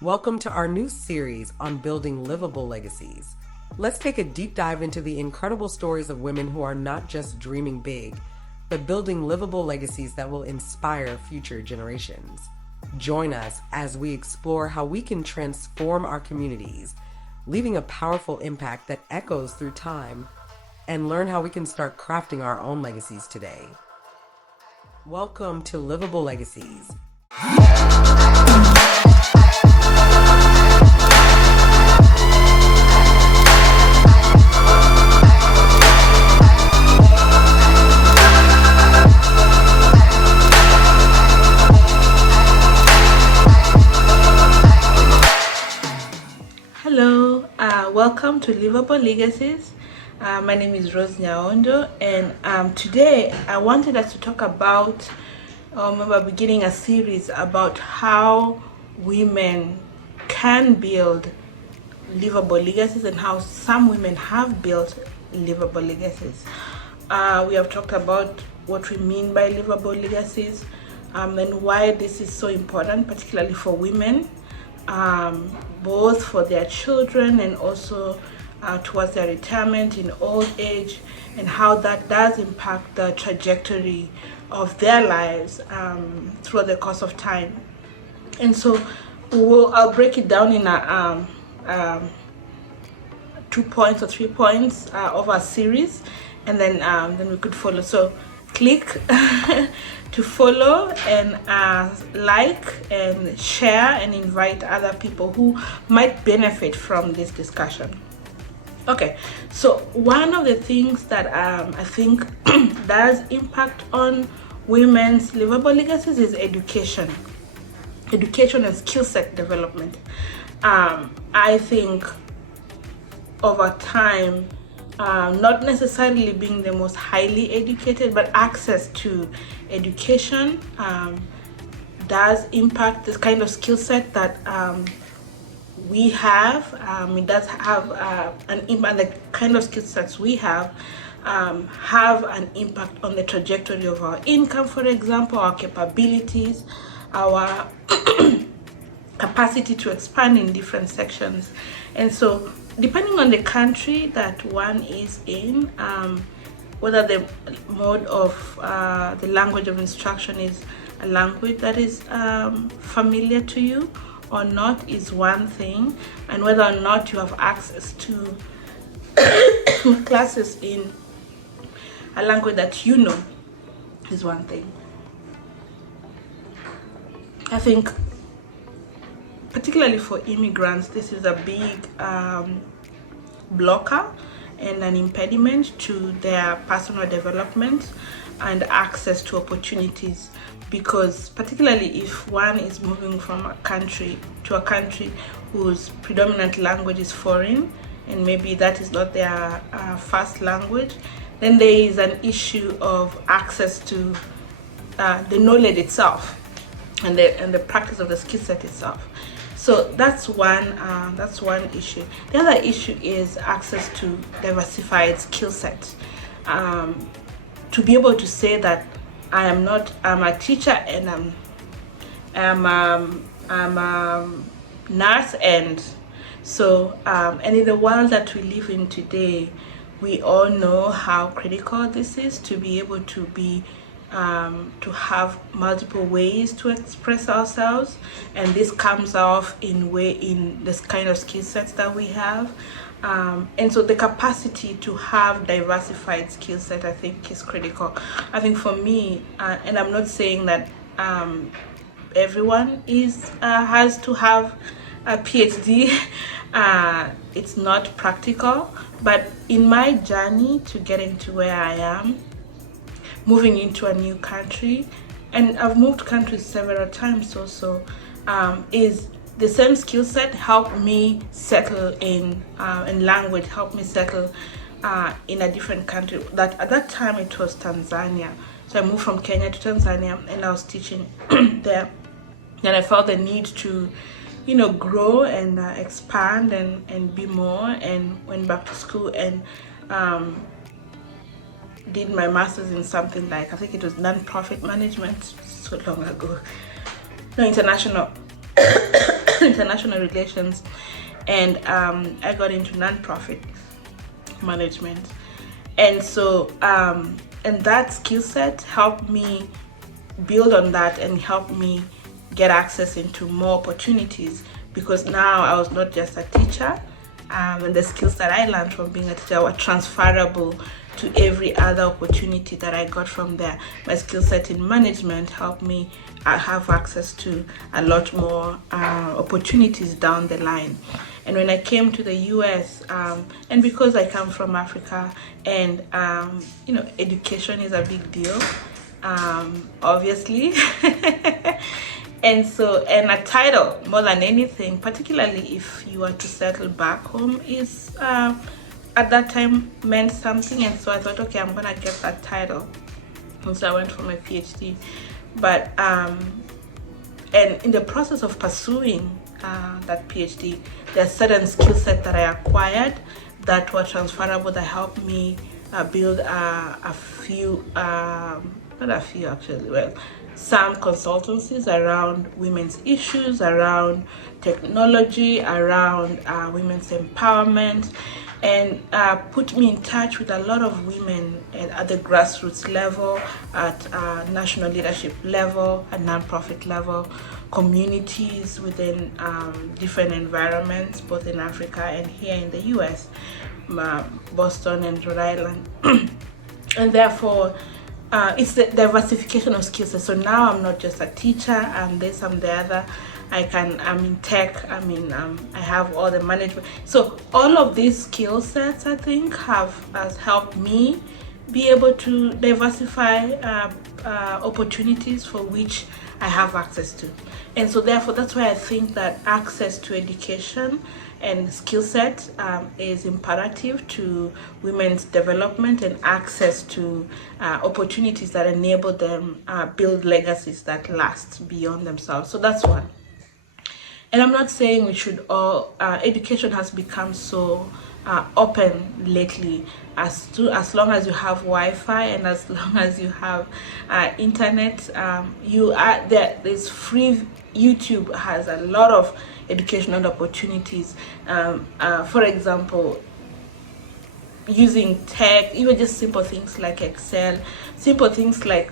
Welcome to our new series on building livable legacies. Let's take a deep dive into the incredible stories of women who are not just dreaming big, but building livable legacies that will inspire future generations. Join us as we explore how we can transform our communities, leaving a powerful impact that echoes through time, and learn how we can start crafting our own legacies today. Welcome to Livable Legacies. Hello, welcome to Livable Legacies. My name is Rose Nyaondo, and today I wanted us to talk about, we're beginning a series about how women can build livable legacies and how some women have built livable legacies. We have talked about what we mean by livable legacies and why this is so important, particularly for women. Both for their children and also towards their retirement in old age, and how that does impact the trajectory of their lives throughout the course of time. And so I'll break it down in 2 points or 3 points of our series, and then we could follow. So click to follow and like and share and invite other people who might benefit from this discussion. Okay, so one of the things that I think does impact on women's livable legacies is education and skill set development. I think over time, not necessarily being the most highly educated, but access to education does impact this kind of skill set that we have. It does have an impact. The kind of skill sets we have an impact on the trajectory of our income, for example, our capabilities, our capacity to expand in different sections. And so depending on the country that one is in, whether the mode of the language of instruction is a language that is familiar to you or not is one thing, and whether or not you have access to classes in a language that you know is one thing. I think particularly for immigrants, this is a big blocker and an impediment to their personal development and access to opportunities, because particularly if one is moving from a country to a country whose predominant language is foreign, and maybe that is not their first language, then there is an issue of access to the knowledge itself and the practice of the skill set itself. So that's one issue. The other issue is access to diversified skill sets. To be able to say that I'm a teacher and I'm a nurse, and so and in the world that we live in today, we all know how critical this is, to be able to be to have multiple ways to express ourselves, and this comes off in this kind of skill sets that we have, and so the capacity to have diversified skill set, I think, is critical. I think for me, and I'm not saying that everyone has to have a PhD. It's not practical, but in my journey to getting to where I am, moving into a new country, and I've moved countries several times also, is the same skill set helped me settle in language, helped me settle in a different country. That at that time it was Tanzania. So I moved from Kenya to Tanzania, and I was teaching there. And I felt the need to, grow and expand and be more, and went back to school and did my master's in something like, I think it was non-profit management, so long ago. No, international international relations, and I got into nonprofit management. And so and that skill set helped me build on that and help me get access into more opportunities, because now I was not just a teacher, and the skills that I learned from being a teacher were transferable to every other opportunity that I got from there. My skill set in management helped me have access to a lot more opportunities down the line. And when I came to the US, and because I come from Africa, and you know, education is a big deal, obviously. And so, and a title more than anything, particularly if you are to settle back home, is at that time meant something. And so I thought, okay, I'm gonna get that title. And so I went for my PhD. But and in the process of pursuing that PhD, there are certain skill set that I acquired that were transferable, that helped me build a few, not a few actually, well, some consultancies around women's issues, around technology, around women's empowerment, and put me in touch with a lot of women at the grassroots level, at national leadership level, at nonprofit level, communities within different environments, both in Africa and here in the US, Boston and Rhode Island. And therefore, it's the diversification of skill sets. So now I'm not just a teacher, I'm this, I'm the other. I'm in tech, I have all the management. So all of these skill sets, I think, has helped me be able to diversify opportunities for which I have access to. And so therefore, that's why I think that access to education and skill set is imperative to women's development, and access to opportunities that enable them build legacies that last beyond themselves. So that's one. And I'm not saying we should all, education has become so open lately. As long as you have Wi-Fi and as long as you have internet, you are there. There's free. YouTube has a lot of educational opportunities. For example, using tech, even just simple things like Excel, simple things like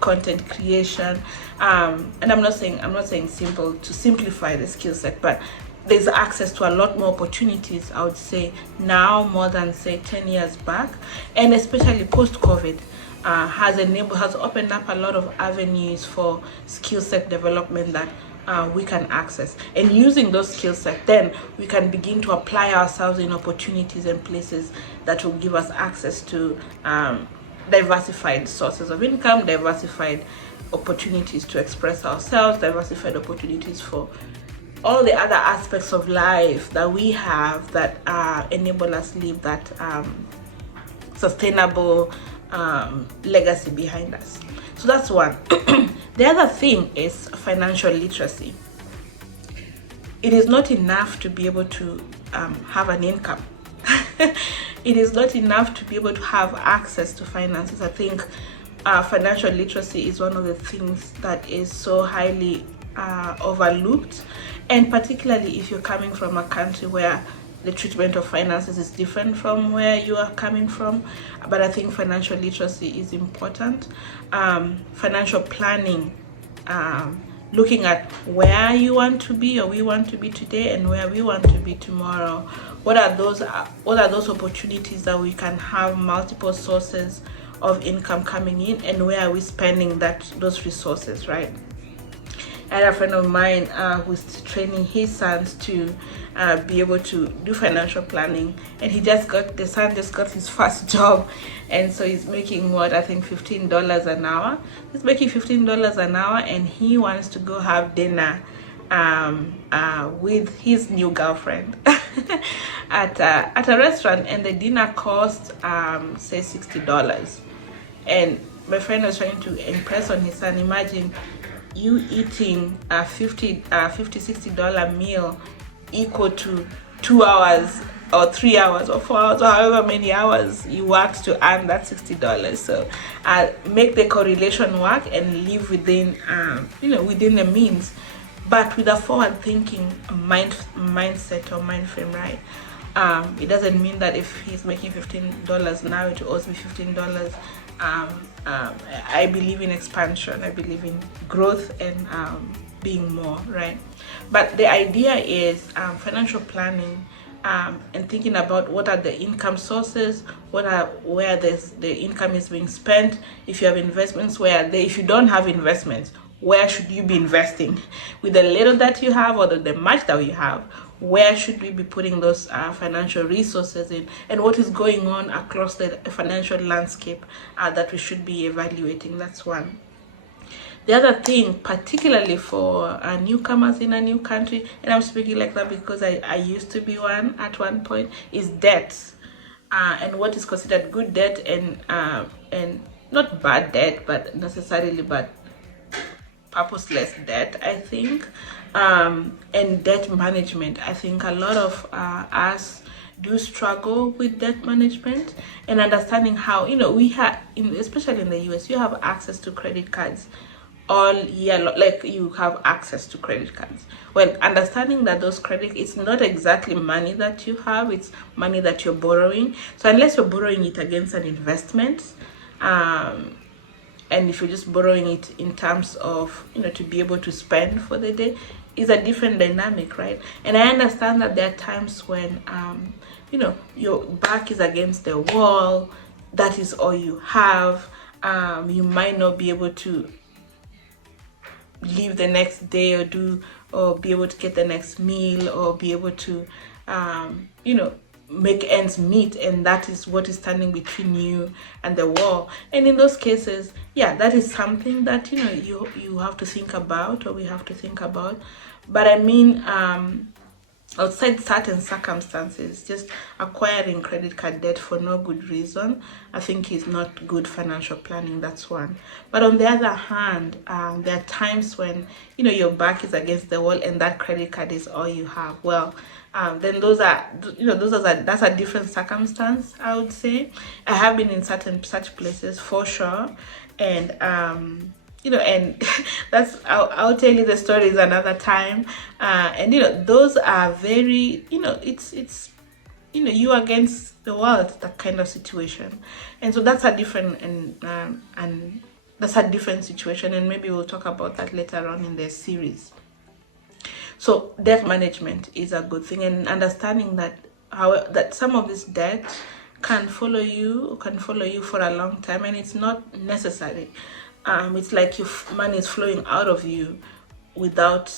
content creation, and I'm not saying simple to simplify the skill set, but there's access to a lot more opportunities, I would say, now more than say 10 years back. And especially post-COVID has opened up a lot of avenues for skill set development that we can access, and using those skill sets, then we can begin to apply ourselves in opportunities and places that will give us access to diversified sources of income, diversified opportunities to express ourselves, diversified opportunities for all the other aspects of life that we have that enable us live that sustainable legacy behind us. So that's one. The other thing is financial literacy. It is not enough to be able to have an income. It is not enough to be able to have access to finances. I think financial literacy is one of the things that is so highly overlooked, and particularly if you're coming from a country where the treatment of finances is different from where you are coming from. But I think financial literacy is important. Financial planning, looking at where you want to be, or we want to be today, and where we want to be tomorrow. What are those opportunities that we can have multiple sources of income coming in, and where are we spending those resources, right? I had a friend of mine who's training his sons to be able to do financial planning, and the son just got his first job, and so he's making $15 an hour. He's making $15 an hour, and he wants to go have dinner with his new girlfriend at a restaurant, and the dinner cost say $60. And my friend was trying to impress on his son. Imagine you eating a $60 meal equal to 2 hours or 3 hours or 4 hours or however many hours you worked to earn that $60. So make the correlation work and live within within the means. but with a forward-thinking mindset or mind frame, right? It doesn't mean that if he's making $15 now, it owes me $15. I believe in expansion. I believe in growth and being more, right? But the idea is financial planning and thinking about what are the income sources, where the income is being spent. If you have investments, if you don't have investments, where should you be investing? With the little that you have or the much that you have, where should we be putting those financial resources in, and what is going on across the financial landscape that we should be evaluating? That's one. The other thing, particularly for newcomers in a new country, and I'm speaking like that because I used to be one at one point, is debt, and what is considered good debt and not bad debt, but necessarily bad purposeless debt, I think, and debt management. I think a lot of us do struggle with debt management and understanding how, we have, especially in the US, you have access to credit cards all year long. Like, you have access to credit cards. Well, understanding that those it's not exactly money that you have, it's money that you're borrowing. So unless you're borrowing it against an investment, and if you're just borrowing it in terms of, to be able to spend for the day, is a different dynamic, right? And I understand that there are times when, your back is against the wall, that is all you have. You might not be able to live the next day or be able to get the next meal or be able to, make ends meet, and that is what is standing between you and the wall. And in those cases, that is something that you have to think about, or we have to think about. But I mean, outside certain circumstances, just acquiring credit card debt for no good reason, I think is not good financial planning. That's one. But on the other hand, there are times when your back is against the wall and that credit card is all you have. Well, then that's a different circumstance, I would say. I have been in such places for sure, and and that's, I'll tell you the stories another time. And those are very, it's you against the world, that kind of situation. And so that's a different and that's a different situation, and maybe we'll talk about that later on in the series. So debt management is a good thing, and understanding that that some of this debt can follow you for a long time, and it's not necessary. It's like your money is flowing out of you without,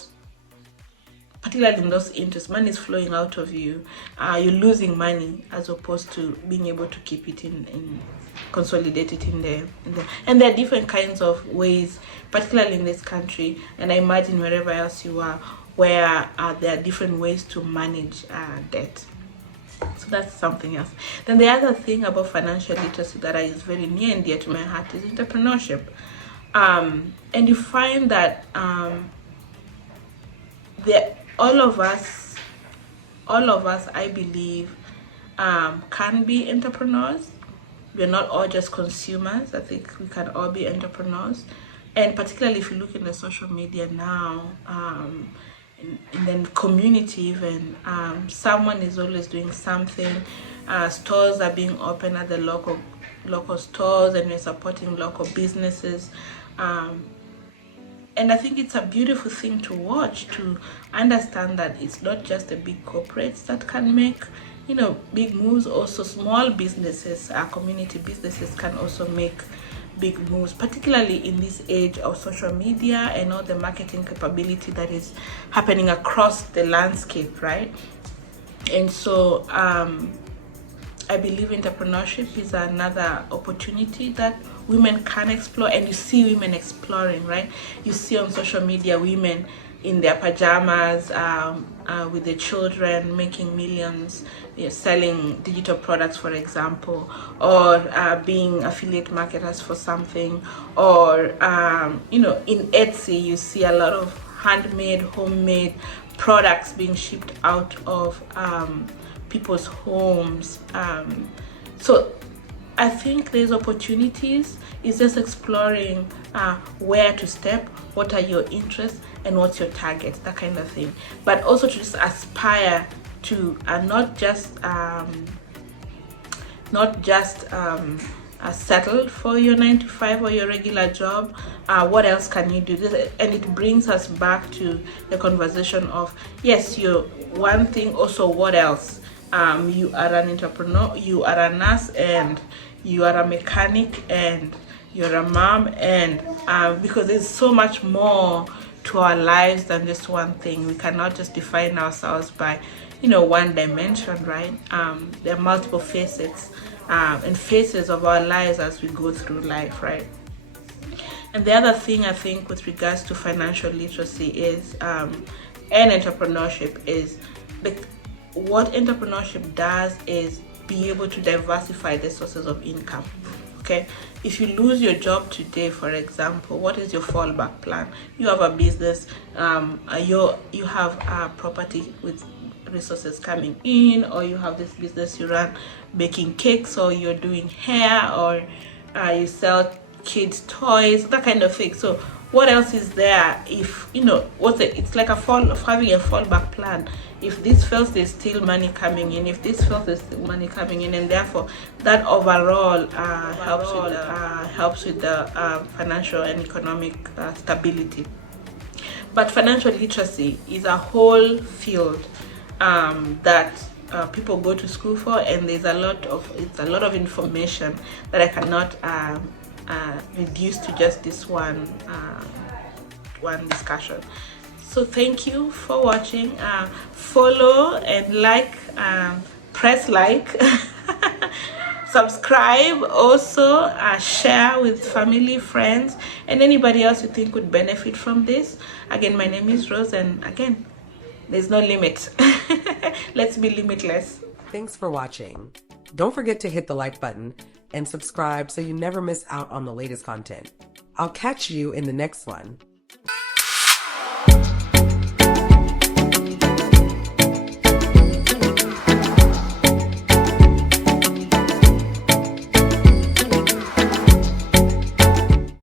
particularly in those interests, money is flowing out of you. You're losing money as opposed to being able to keep it in consolidate it in there. And there are different kinds of ways, particularly in this country, and I imagine wherever else you are, where there are different ways to manage debt. So that's something else. Then the other thing about financial literacy that is very near and dear to my heart is entrepreneurship. And you find that all of us, I believe, can be entrepreneurs. We're not all just consumers. I think we can all be entrepreneurs. And particularly if you look in the social media now, and then community even, someone is always doing something. Stores are being opened at the local stores, and we're supporting local businesses. And I think it's a beautiful thing to watch, to understand that it's not just the big corporates that can make big moves. Also small businesses, community businesses can also make big moves, particularly in this age of social media and all the marketing capability that is happening across the landscape, right? And so I believe entrepreneurship is another opportunity that women can explore, and you see women exploring, right? You see on social media women in their pajamas with their children making millions, selling digital products, for example, or being affiliate marketers for something, or in Etsy you see a lot of handmade, homemade products being shipped out of people's homes. So I think there's opportunities. It's just exploring where to step, what are your interests, and what's your target, that kind of thing. But also to just aspire to not just settled for your 9 to 5 or your regular job. What else can you do? And it brings us back to the conversation of, yes, you're one thing, also what else? You are an entrepreneur, you are a nurse, and you are a mechanic, and you're a mom, and because there's so much more to our lives than just one thing. We cannot just define ourselves by, one dimension, right? There are multiple facets and phases of our lives as we go through life, right? And the other thing I think with regards to financial literacy is and entrepreneurship is, what entrepreneurship does is be able to diversify the sources of income. Okay, if you lose your job today, for example, what is your fallback plan? You have a business, you have a property with resources coming in, or you have this business you run baking cakes, or you're doing hair, or you sell kids toys, that kind of thing. So what else is there? If it's like having a fallback plan. If this fails, there's still money coming in. If this fails, there's still money coming in, and therefore that overall helps with the financial and economic stability. But financial literacy is a whole field that people go to school for, and it's a lot of information that I cannot reduce to just this one discussion. So thank you for watching. Follow and like, press like, subscribe, also share with family, friends, and anybody else you think would benefit from this. Again, my name is Rose, and again, there's no limit. Let's be limitless. Thanks for watching. Don't forget to hit the like button and subscribe so you never miss out on the latest content. I'll catch you in the next one.